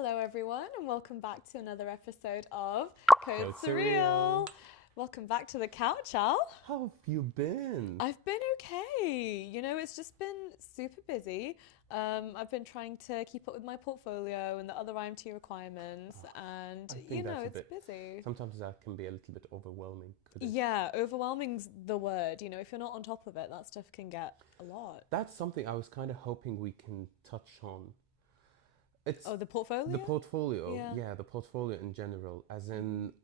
Hello everyone and welcome back to another episode of Code Code Surreal. Surreal. Welcome back to the couch, Al. How have you been? I've been okay. It's just been super busy. I've been trying to keep up with my portfolio and the other IMT requirements and, I think that's a it's bit, busy. sometimes that can be a little bit overwhelming, could it? Yeah, overwhelming's the word. If you're not on top of it, that stuff can get a lot. That's something I was kind of hoping we can touch on. It's Oh, the portfolio? the portfolio, Yeah. the portfolio in general, as in,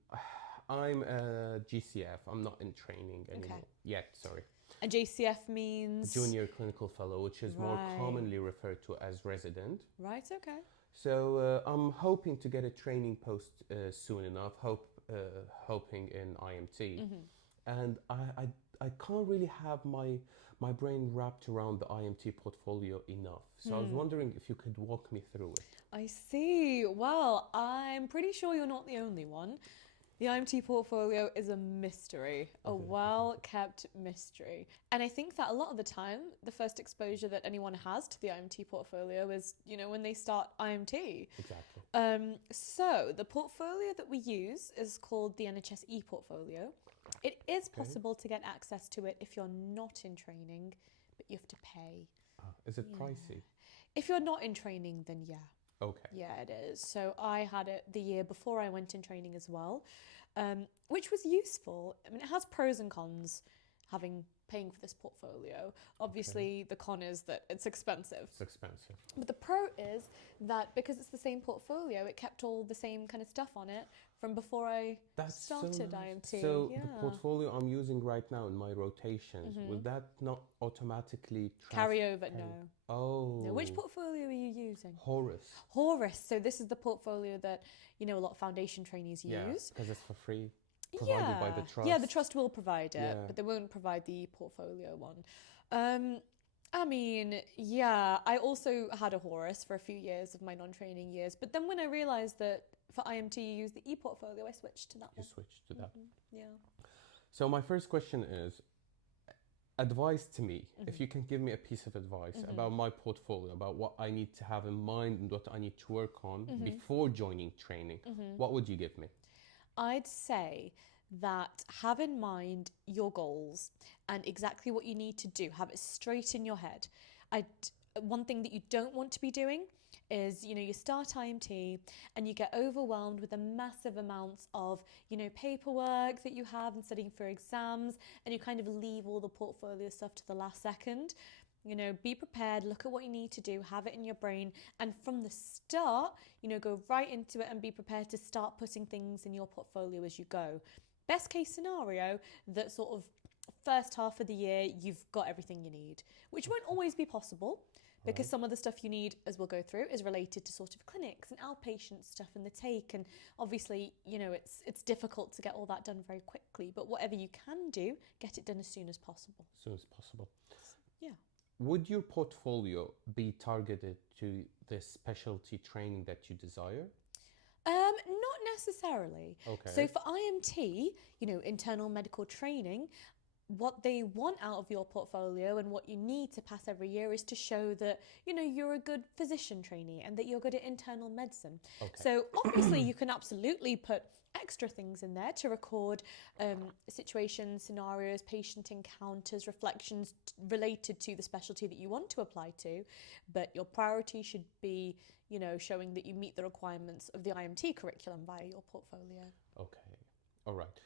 I'm a GCF, I'm not in training anymore. Okay. Yet, sorry. And JCF means? Junior Clinical Fellow, which is more Right. commonly referred to as resident. Right, okay. So I'm hoping to get a training post soon enough, hoping in IMT. And I can't really have my brain wrapped around the IMT portfolio enough. So I was wondering if you could walk me through it. I see. Well, I'm pretty sure you're not the only one. The IMT portfolio is a mystery, a well-kept mystery. And I think that a lot of the time, the first exposure that anyone has to the IMT portfolio is, when they start IMT. Exactly. So the portfolio that we use is called the NHS e-portfolio. It is possible to get access to it if you're not in training, but you have to pay. Is it pricey? If you're not in training, then yeah. Okay. Yeah, it is. So I had it the year before I went in training as well, which was useful. I mean, it has pros and cons paying for this portfolio. Obviously, the con is that it's expensive. It's expensive. But the pro is that because it's the same portfolio, it kept all the same kind of stuff on it from before I started so nice. IMT. So yeah. the portfolio I'm using right now in my rotations, will that not automatically Carry over? No. Oh. No. Which portfolio are you using? Horus. So this is the portfolio that, a lot of foundation trainees Yeah, use. because it's for free. Provided by the trust. Yeah, the trust will provide it, Yeah. but they won't provide the portfolio one. I also had a Horus for a few years of my non-training years, but then when I realised that for IMT you use the e-portfolio, I switched to that You one. switched to that. Yeah. So my first question is, advice to me, if you can give me a piece of advice about my portfolio, about what I need to have in mind and what I need to work on before joining training, what would you give me? I'd say that have in mind your goals and exactly what you need to do. Have it straight in your head. One thing that you don't want to be doing is, you start IMT and you get overwhelmed with the massive amounts of, paperwork that you have and studying for exams, and you kind of leave all the portfolio stuff to the last second. Be prepared, look at what you need to do, have it in your brain, and from the start, go right into it and be prepared to start putting things in your portfolio as you go. Best case scenario, that sort of first half of the year, you've got everything you need, which won't always be possible because some of the stuff you need, as we'll go through, is related to sort of clinics and outpatient stuff and the take. And obviously, it's difficult to get all that done very quickly, but whatever you can do, get it done as soon as possible. As soon as possible. Yeah. Would your portfolio be targeted to the specialty training that you desire? Not necessarily. Okay. So for IMT, internal medical training, what they want out of your portfolio and what you need to pass every year is to show that, you're a good physician trainee and that you're good at internal medicine. Okay. So obviously you can absolutely put extra things in there to record situations, scenarios, patient encounters, reflections related to the specialty that you want to apply to, but your priority should be, showing that you meet the requirements of the IMT curriculum via your portfolio. Okay. All right.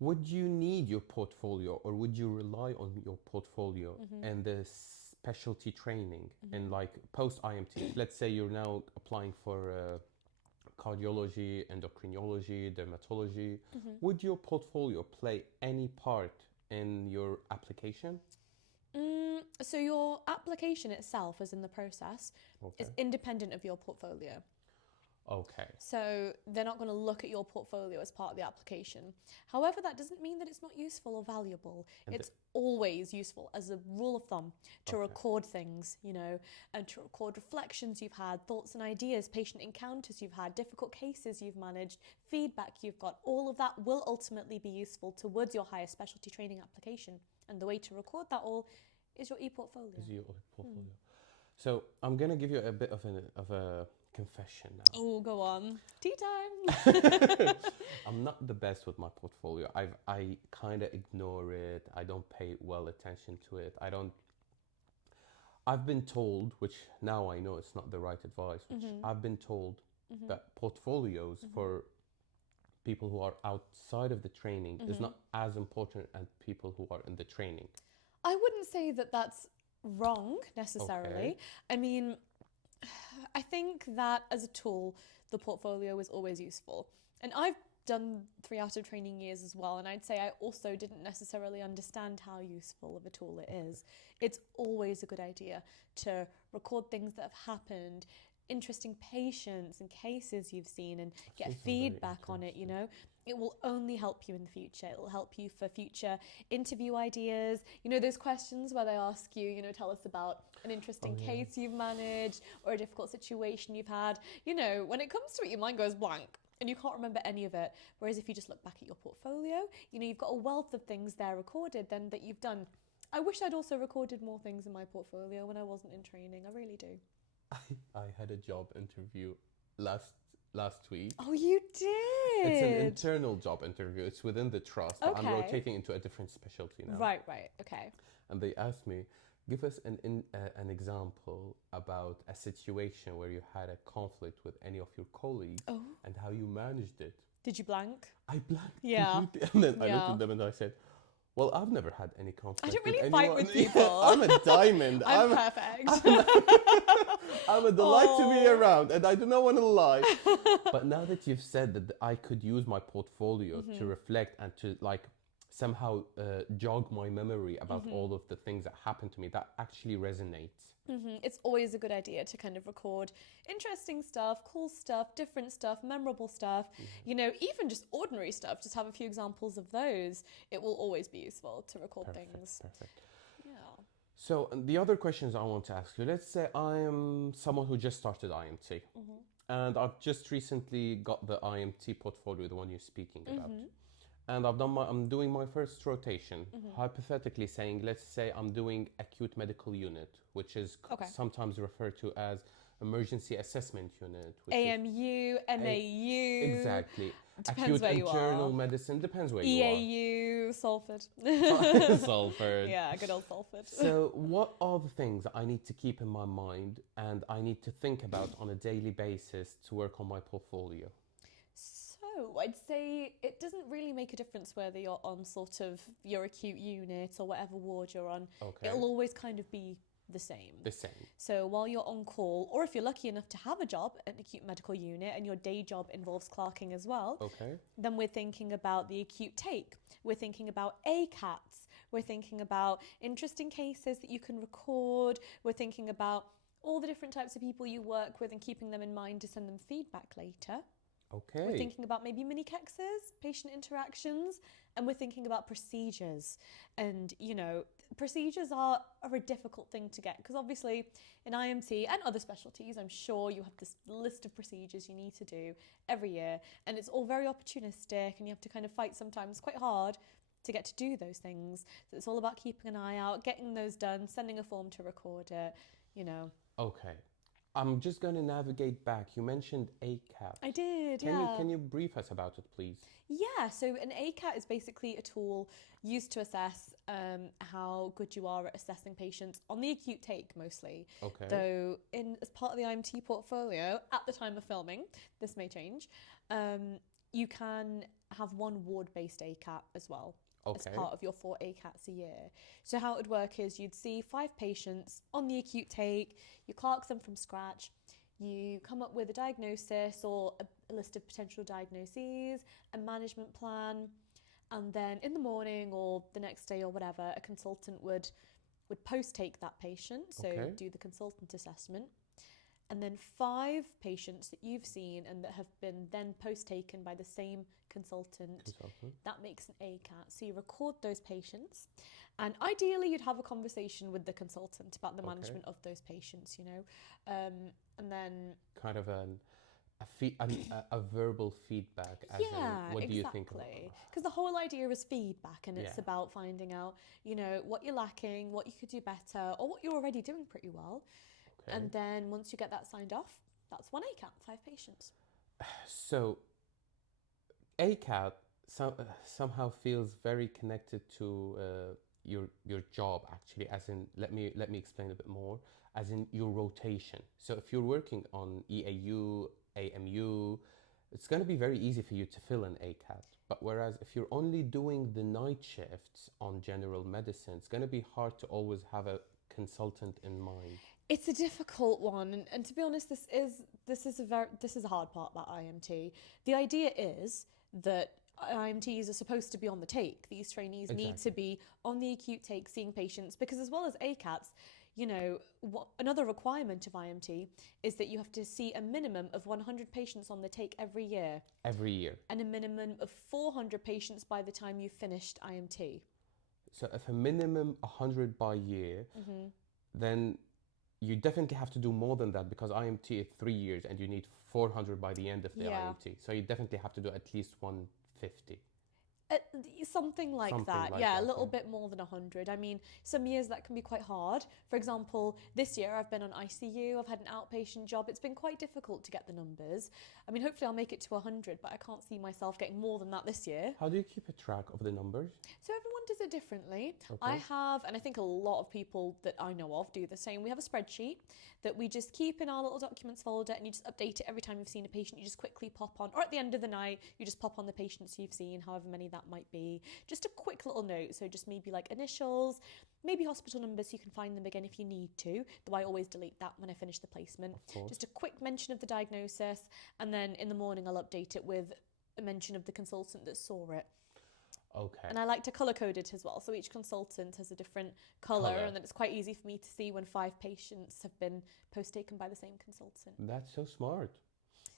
Would you need your portfolio, or would you rely on your portfolio and the specialty training and like post IMT? Let's say you're now applying for cardiology, endocrinology, dermatology. Would your portfolio play any part in your application? So your application itself, as in the process, is independent of your portfolio. Okay. So they're not going to look at your portfolio as part of the application. However, that doesn't mean that it's not useful or valuable. It's always useful as a rule of thumb to record things, and to record reflections you've had, thoughts and ideas, patient encounters you've had, difficult cases you've managed, feedback you've got. All of that will ultimately be useful towards your higher specialty training application. And the way to record that all is your e-portfolio. So I'm going to give you a bit of a confession now. Oh, go on. Tea time. I'm not the best with my portfolio. I kind of ignore it. I don't pay well attention to it. I don't. I've been told, which now I know it's not the right advice, which I've been told that portfolios for people who are outside of the training is not as important as people who are in the training. I wouldn't say that that's wrong necessarily. Okay. I mean, I think that as a tool, the portfolio is always useful. And I've done 3 out of training years as well, and I'd say I also didn't necessarily understand how useful of a tool it is. It's always a good idea to record things that have happened, interesting patients and cases you've seen, and get Something very feedback on it, you know. It will only help you in the future. It will help you for future interview ideas. You know, those questions where they ask you, you know, tell us about an interesting case you've managed or a difficult situation you've had. You know, when it comes to it, your mind goes blank and you can't remember any of it. Whereas if you just look back at your portfolio, you know, you've got a wealth of things there recorded then that you've done. I wish I'd also recorded more things in my portfolio when I wasn't in training. I really do. I had a job interview last week. Oh, you did? It's an internal job interview. It's within the trust, but I'm Okay. rotating into a different specialty now. Right, okay. And they asked me, give us an example about a situation where you had a conflict with any of your colleagues and how you managed it. Did you blank? I blanked Yeah. completely. And then I looked at them and I said, well, I've never had any conflict. I don't with really anyone. fight with people. I'm a diamond. I'm perfect. I'm a delight to be around, and I do not want to lie. But now that you've said that I could use my portfolio to reflect and to like somehow jog my memory about all of the things that happened to me, that actually resonates. It's always a good idea to kind of record interesting stuff, cool stuff, different stuff, memorable stuff, you know, even just ordinary stuff. Just have a few examples of those. It will always be useful to record things. Perfect. Yeah. So the other questions I want to ask you, let's say I am someone who just started IMT and I've just recently got the IMT portfolio, the one you're speaking about. And I'm doing my first rotation, hypothetically saying, let's say I'm doing acute medical unit, which is sometimes referred to as emergency assessment unit. Which AMU, MAU. Exactly. Depends acute where and you general are. medicine, depends where you are. EAU, Salford. Salford. Yeah, good old Salford. So what are the things that I need to keep in my mind and I need to think about on a daily basis to work on my portfolio? So I'd say it doesn't really make a difference whether you're on sort of your acute unit or whatever ward you're on. Okay. It'll always kind of be the same. The same. So while you're on call, or if you're lucky enough to have a job at an acute medical unit and your day job involves clerking as well, then we're thinking about the acute take. We're thinking about ACATs. We're thinking about interesting cases that you can record. We're thinking about all the different types of people you work with and keeping them in mind to send them feedback later. Okay. We're thinking about maybe mini kexes, patient interactions, and we're thinking about procedures. And, you know, procedures are a difficult thing to get because obviously in IMT and other specialties, I'm sure you have this list of procedures you need to do every year. And it's all very opportunistic and you have to kind of fight sometimes quite hard to get to do those things. So it's all about keeping an eye out, getting those done, sending a form to record it, you know. Okay. I'm just going to navigate back. You mentioned ACAT. I did, Can you brief us about it, please? Yeah, so an ACAT is basically a tool used to assess how good you are at assessing patients on the acute take mostly. Okay. Though as part of the IMT portfolio, at the time of filming, this may change, you can have one ward-based ACAT as well. As part of your 4 ACATs a year. So how it would work is you'd see 5 patients on the acute take, you clerk them from scratch, you come up with a diagnosis or a list of potential diagnoses, a management plan, and then in the morning or the next day or whatever, a consultant would post-take that patient, so do the consultant assessment. And then 5 patients that you've seen and that have been then post-taken by the same consultant, that makes an ACAT. So you record those patients and ideally you'd have a conversation with the consultant about the management of those patients, you know, and then... Kind of a verbal feedback as in, what do you think? Because the whole idea is feedback and it's about finding out, you know, what you're lacking, what you could do better or what you're already doing pretty well. And then once you get that signed off, That's one ACAT, 5 patients. So ACAT somehow feels very connected to your job actually. As in, let me explain a bit more. As in your rotation. So if you're working on EAU, AMU, it's going to be very easy for you to fill an ACAT. But whereas if you're only doing the night shifts on general medicine, it's going to be hard to always have a consultant in mind. It's a difficult one, and to be honest, this is a hard part about IMT. The idea is that IMTs are supposed to be on the take. These trainees need to Exactly. be on the acute take, seeing patients, because as well as ACATs, another requirement of IMT is that you have to see a minimum of 100 patients on the take every year, Every year. and a minimum of 400 patients by the time you've finished IMT. So if a minimum 100 by year, then you definitely have to do more than that because IMT is 3 years and you need 400 by the end of the Yeah. IMT. So you definitely have to do at least 150. Uh, Something like Something that, like yeah, a that, little yeah. bit more than 100. I mean, some years that can be quite hard. For example, this year I've been on ICU, I've had an outpatient job. It's been quite difficult to get the numbers. I mean, hopefully I'll make it to 100, but I can't see myself getting more than that this year. How do you keep a track of the numbers? So everyone does it differently. I Okay. have, and I think a lot of people that I know of do the same. We have a spreadsheet that we just keep in our little documents folder, and you just update it every time you've seen a patient. You just quickly pop on, or at the end of the night, you just pop on the patients you've seen, however many that might be. Just a quick little note. So just maybe like initials, maybe hospital numbers, so you can find them again if you need to. Though I always delete that when I finish the placement. Of course. Just a quick mention of the diagnosis, and then in the morning I'll update it with a mention of the consultant that saw it. Okay. And I like to colour code it as well. So each consultant has a different colour, and then it's quite easy for me to see when 5 patients have been post taken by the same consultant. That's so smart.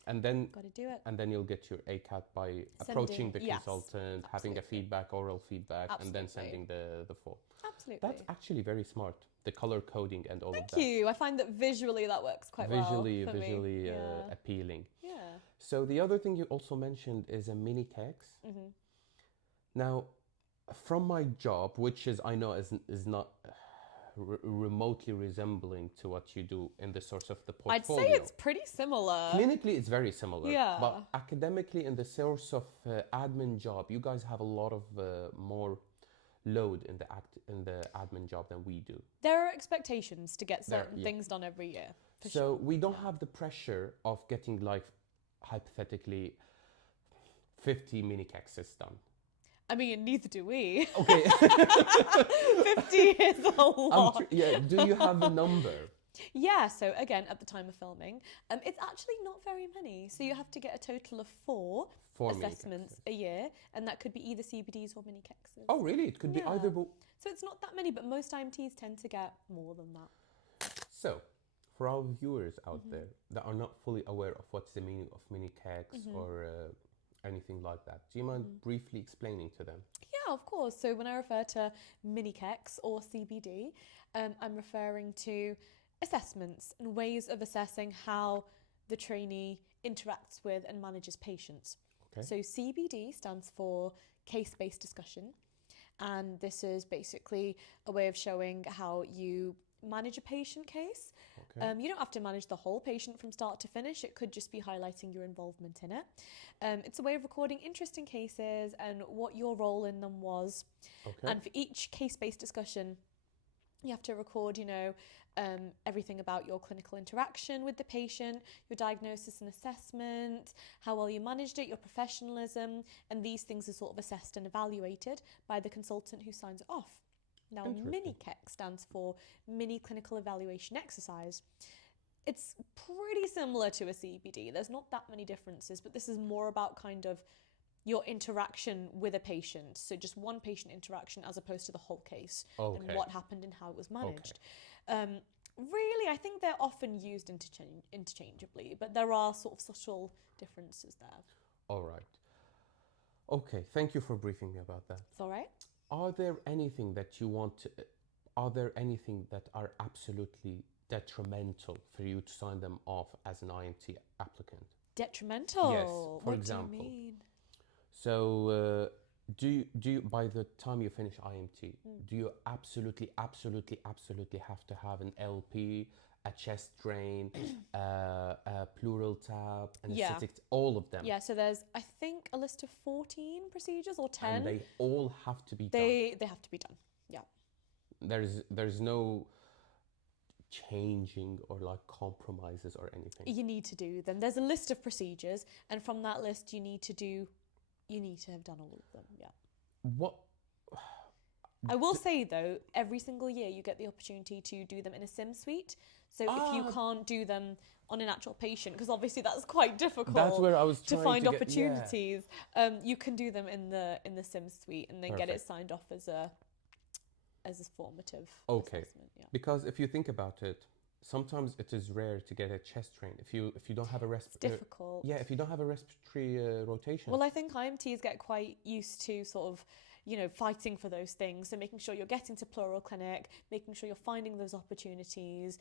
And then Got to do it. and then you'll get your ACAT by approaching the Yes, consultant, having a absolutely. feedback, oral feedback, and then Absolutely. sending the form. Absolutely. That's actually very smart. The color coding and all of Thank that. you. I find that visually that works quite Visually, well for visually me. Yeah. appealing. Yeah. So the other thing you also mentioned is a mini kex. Mhm. Now, from my job, which is I know is not remotely resembling to what you do in the source of the I'd portfolio. say it's pretty similar. Clinically, it's very similar. Yeah. But academically, in the source of admin job, you guys have a lot of more load in the admin job than we do. There are expectations to get There, certain yeah. things done every year. For So sure. we don't Yeah. have the pressure of getting like hypothetically 50 mini kexes done. I mean, neither do we. Okay. 50 is a lot. Yeah. Do you have a number? Yeah, so again, at the time of filming, it's actually not very many. So you have to get a total of 4 4 mini assessments kexes. a year, and that could be either CBDs or mini kexes. Oh, really? It could be Yeah. either. But So it's not that many, but most IMTs tend to get more than that. so, for our viewers out there that are not fully aware of what's the meaning of mini kegs or anything like that, do you mind briefly explaining to them? Yeah, of course. So when I refer to mini kex or CBD, I'm referring to assessments and ways of assessing how the trainee interacts with and manages patients. Okay. So CBD stands for case-based discussion, and this is basically a way of showing how you manage a patient case. Okay. You don't have to manage the whole patient from start to finish. It could just be highlighting your involvement in it. It's a way of recording interesting cases and what your role in them was. Okay. And for each case-based discussion, you have to record, everything about your clinical interaction with the patient, your diagnosis and assessment, how well you managed it, your professionalism, and these things are sort of assessed and evaluated by the consultant who signs it off. Now, Interesting. mini-KEX stands for Mini Clinical Evaluation Exercise. It's pretty similar to a CBD. There's not that many differences, but this is more about kind of your interaction with a patient. So just one patient interaction as opposed to the whole case and Okay. what happened and how it was managed. Really, I think they're often used interchangeably, but there are sort of subtle differences there. All right. Okay, thank you for briefing me about that. It's all right. Are there anything that you want to, are there anything that are absolutely detrimental for you to sign them off as an IMT applicant? Detrimental? Yes, for What example. do you mean? So do you by the time you finish IMT, do you absolutely have to have an LP, a chest drain, a pleural tap, an Yeah. aesthetic, all of them, Yeah, so there's, I think, a list of 14 procedures or 10. and they all have to be done. They have to be done. Yeah. There's no changing or like compromises or anything. You need to do them. There's a list of procedures, and from that list, you need to have done all of them. Yeah. What I will say though, every single year you get the opportunity to do them in a sim suite. So if you can't do them on an actual patient, because obviously that's quite difficult. That's where I was to trying find to get- opportunities. You can do them in the sim suite and then get it Perfect. signed off as a formative Okay. assessment. Yeah. Because if you think about it, sometimes it is rare to get a chest drain if you don't have a It's respiratory. difficult. Yeah, if you don't have a respiratory rotation. Well, I think IMTs get quite used to sort of, fighting for those things. So making sure you're getting to pleural clinic, making sure you're finding those opportunities.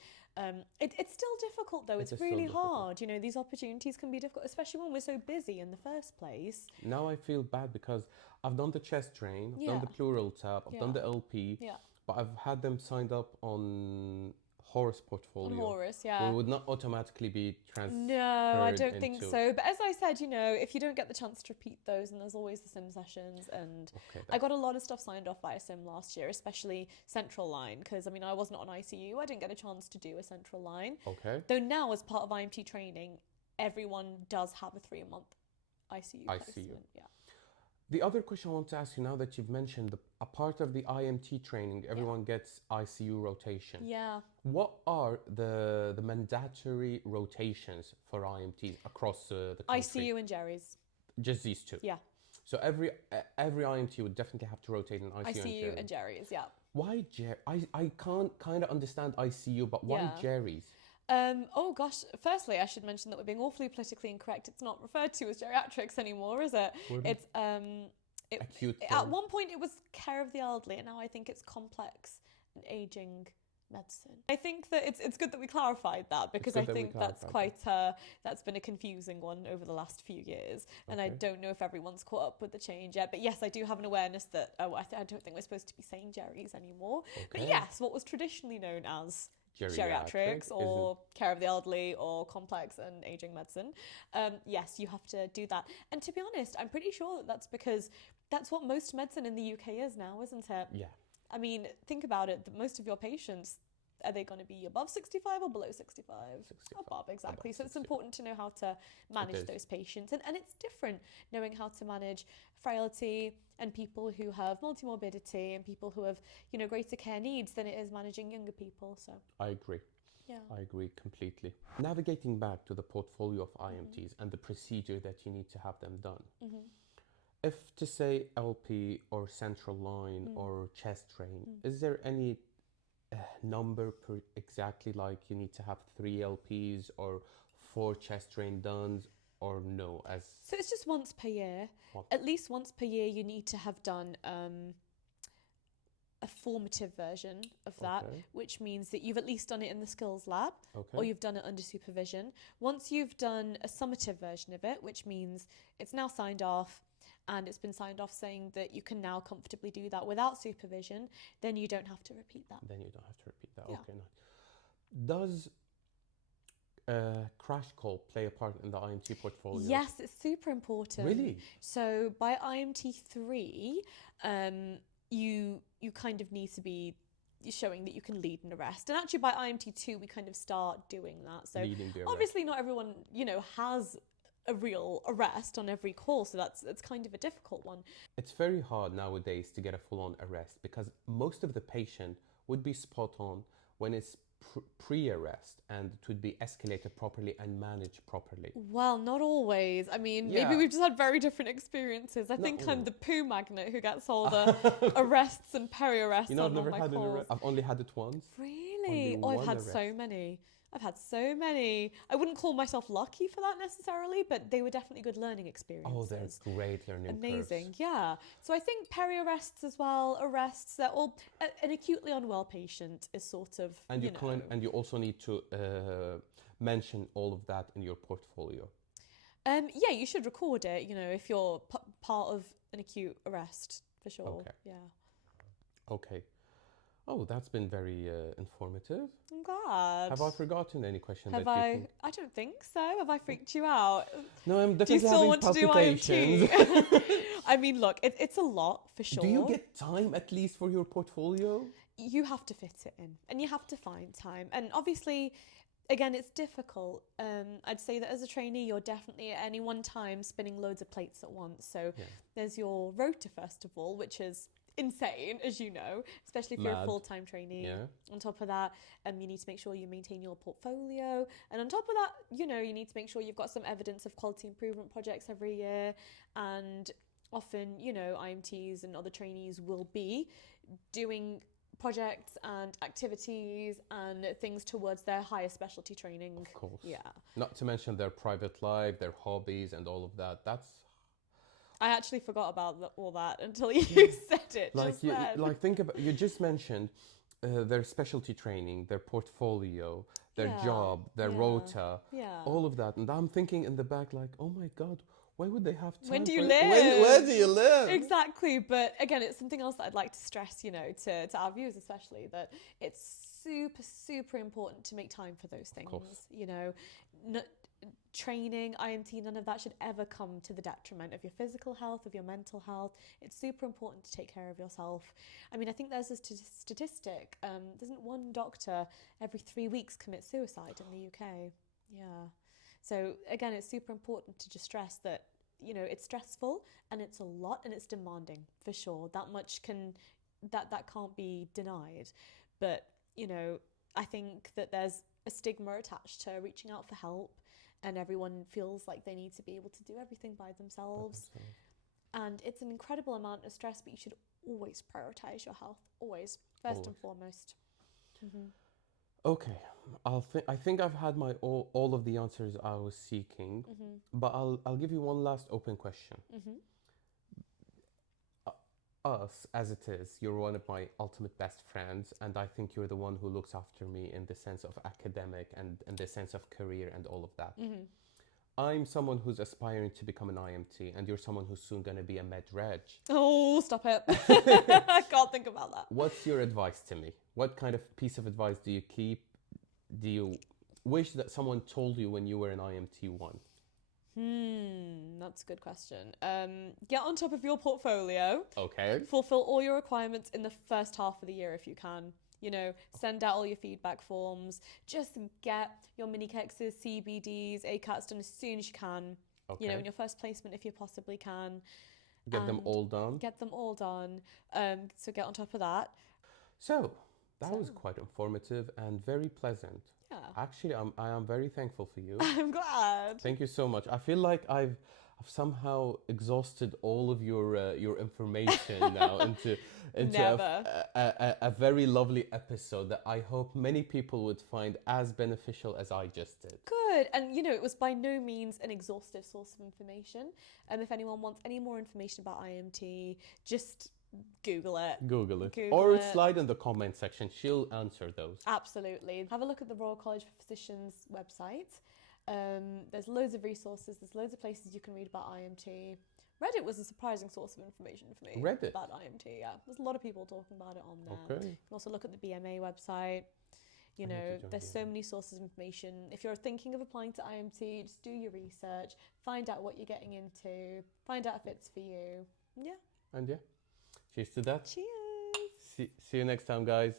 It's still difficult though. It It's is still really difficult. hard. These opportunities can be difficult, especially when we're so busy in the first place. Now I feel bad because I've done the chest drain, I've done the Yeah. pleural tap, I've done Yeah. the LP, Yeah. but I've had them signed up on Horus On portfolio. Horus, We yeah. would not automatically be transferred. No, I don't think into- so. But as I said, if you don't get the chance to repeat those, and there's always the sim sessions, and Okay, I got a lot of stuff signed off by a sim last year, especially central line, because I was not on ICU. I didn't get a chance to do a central line. okay. Though now, as part of IMT training, everyone does have a 3-month ICU placement. Yeah. The other question I want to ask you now that you've mentioned a part of the IMT training, everyone gets ICU rotation. Yeah. What are the mandatory rotations for IMTs across the country? ICU and Jerry's. Just these two. Yeah. So every IMT would definitely have to rotate in ICU, ICU and Jerry's. Yeah. Why I can't kind of understand ICU, but why Yeah. Jerry's? Oh gosh. Firstly, I should mention that we're being awfully politically incorrect. It's not referred to as geriatrics anymore, is it? It's Acute At care. one point, it was care of the elderly, and now I think it's complex and aging medicine. I think that it's good that we clarified that, because good I that we think that's clarified that's been a confusing one over the last few years, and I Okay. don't know if everyone's caught up with the change yet. But yes, I do have an awareness that I don't think we're supposed to be saying Jerry's anymore. But Okay. yes, what was traditionally known as Geriatric geriatrics or care of the elderly or complex and aging medicine. Yes, you have to do that. And to be honest, I'm pretty sure that that's because that's what most medicine in the UK is now, isn't it? Yeah. I mean, think about it. Most of your patients, are they going to be above 65 or below 65? 65. Above, exactly. Above So it's 65. important to know how to manage is. those patients. And it's different knowing how to manage frailty and people who have multimorbidity and people who have, greater care needs than it is managing younger people. So, I agree. yeah. I agree completely. Navigating back to the portfolio of IMTs and the procedure that you need to have them done. If to say LP or central line or chest drain, is there any number per exactly, like you need to have 3 LPs or 4 chest drain done, or no? So it's just once per year. Once. At least once per year, you need to have done a formative version of that, Okay. which means that you've at least done it in the skills lab, Okay. or you've done it under supervision. Once you've done a summative version of it, which means it's now signed off, and it's been signed off saying that you can now comfortably do that without supervision, then you don't have to repeat that. Then you don't have to repeat that. Yeah. Okay, nice. Does crash call play a part in the IMT portfolio? Yes, it's super important. Really? So by IMT3, you kind of need to be showing that you can lead an arrest. And actually by IMT2, we kind of start doing that. So Leading the arrest. obviously not everyone, has a real arrest on every call. So that's kind of a difficult one. It's very hard nowadays to get a full-on arrest because most of the patient would be spot on when it's pre-arrest, and it would be escalated properly and managed properly. Well, not always. I mean, maybe Yeah. we've just had very different experiences. I think I'm always. the poo magnet who gets all the arrests and peri-arrests You know, I've on never my had an calls. arrest. I've only had it once. Really? Only Oh, I've one had so arrest. many. I've had so many. I wouldn't call myself lucky for that necessarily, but they were definitely good learning experiences. Oh, they're great learning Amazing, curves. yeah. So I think peri-arrests as well, arrests, they're all, an acutely unwell patient is sort of, And you you also need to mention all of that in your portfolio. Yeah, you should record it, you know, if you're part of an acute arrest, for sure. Okay. Yeah. Okay. Oh, that's been very informative. I'm glad. Have I forgotten any question Have that you I? think? I don't think so. Have I freaked you out? No, I'm Do you definitely still having want to do palpitations. IMT? I mean, look, it's a lot for sure. Do you get time at least for your portfolio? You have to fit it in and you have to find time. And obviously, again, it's difficult. I'd say that as a trainee, you're definitely at any one time spinning loads of plates at once. So Yeah. there's your rota, first of all, which is insane, as you know, especially if you're a Mad. full-time trainee. Yeah. On top of that, you need to make sure you maintain your portfolio. And on top of that, you know, you need to make sure you've got some evidence of quality improvement projects every year. And often, you know, IMTs and other trainees will be doing projects and activities and things towards their higher specialty training. Of course. Yeah. Not to mention their private life, their hobbies, and all of that. That's I actually forgot about all that until you said it like just you then. like think about. You just mentioned their specialty training, their portfolio, their Yeah, job, their yeah, rota, yeah. all of that, and I'm thinking in the back like, oh my god, why would they have time? When do you for live? Where do you live? Exactly. But again, it's something else that I'd like to stress, you know, to our viewers especially, that it's super, super important to make time for those things. course. You know, training, IMT, none of that should ever come to the detriment of your physical health, of your mental health. It's super important to take care of yourself. I mean, I think there's a statistic. Doesn't one doctor every 3 weeks commit suicide in the UK? Yeah. So again, it's super important to just stress that, you know, it's stressful and it's a lot and it's demanding for sure. That can't be denied. But, you know, I think that there's a stigma attached to reaching out for help, and everyone feels like they need to be able to do everything by themselves. And it's an incredible amount of stress, but you should always prioritize your health, always, first and foremost. Mm-hmm. Okay, I think I've had my all of the answers I was seeking, Mm-hmm. but I'll give you one last open question. Mm-hmm. Us as it is, you're one of my ultimate best friends, and I think you're the one who looks after me in the sense of academic and in the sense of career and all of that. Mm-hmm. I'm someone who's aspiring to become an IMT, and you're someone who's soon going to be a med reg. Oh, stop it. I can't think about that. What's your advice to me? What kind of piece of advice do you keep? Do you wish that someone told you when you were an IMT1? That's a good question. Get on top of your portfolio. Okay. Fulfill all your requirements in the first half of the year if you can. You know, send out all your feedback forms. Just get your mini kexes, CBDs, ACATs done as soon as you can. Okay. You know, in your first placement if you possibly can. Get them all done. Get them all done. So get on top of that. So that was quite informative and very pleasant. Yeah. Actually, I am very thankful for you. I'm glad. Thank you so much. I feel like I've somehow exhausted all of your information now into a very lovely episode that I hope many people would find as beneficial as I just did. Good. And, you know, it was by no means an exhaustive source of information. If anyone wants any more information about IMT, just Google it. Google it. Google or it. slide in the comment section. She'll answer those. Absolutely. Have a look at the Royal College for Physicians website. There's loads of resources. There's loads of places you can read about IMT. Reddit was a surprising source of information for me. Reddit? About IMT, yeah. There's a lot of people talking about it on there. Okay. You can also look at the BMA website. You know, there's so many sources of information. If you're thinking of applying to IMT, just do your research. Find out what you're getting into. Find out if it's for you. Yeah. And yeah. Cheers to that. Cheers. See you next time, guys.